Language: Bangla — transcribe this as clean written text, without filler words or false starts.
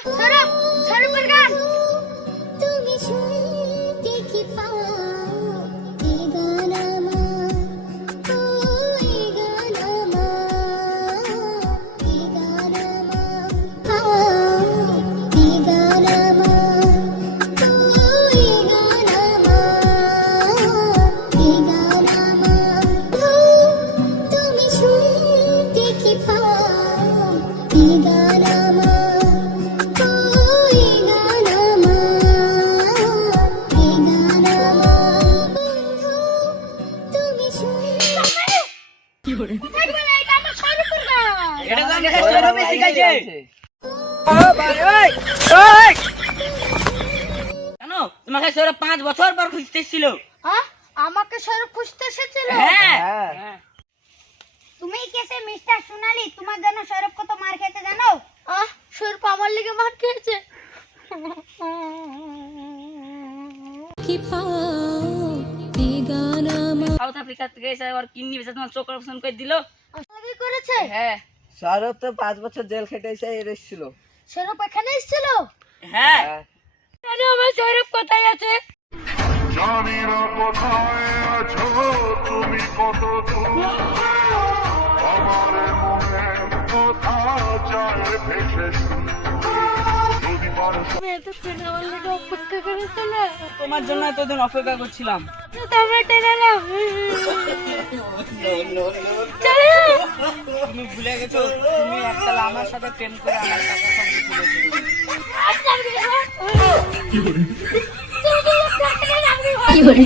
সরব সরবের গান তুমি শুনতে কি পাও এই গান আমার এই গান আমার এই গান আমার এই গান আমার এই গান আমার এই গান আমার তুমি শুনতে কি পাও এই গান আমার কেন তোমাকে সৌরভ 5 বছর পর খুঁজতেছিল? আমাকে সরব খুঁজতে এসেছিল। হ্যাঁ তুমি কেসে মিস্টার সোনালি, তোমার জন্য সরব কত মার খেতে জানো? সরব আমার লেগে মার খেয়েছে। সাউথ আফ্রিকা থেকে এসে আর কিডনি বেচে তোমার চোখ অপারেশন করে দিল। সবই করেছে। হ্যাঁ সৌরভ তো 5 বছর জেল খেটে এসে এসেছিল। সরব এখানে এসেছিল। হ্যাঁ জানো আমার সরব কোথায় আছে? জানি না কোথায় আছো তুমি, কত দূর আমার মনে কথা যায় ভেসে যদি পারো তুমি এতক্ষণ আমার লেগে অপেক্ষা করেছিলে। তোমার জন্য এতদিন অপেক্ষা করছিলাম। তোমরা টেনে নাও। চলো। তুমি ভুলে গেছো তুমি এককাল আমার সাথে প্রেম করে আমার টাকা সব ভুলে কি করে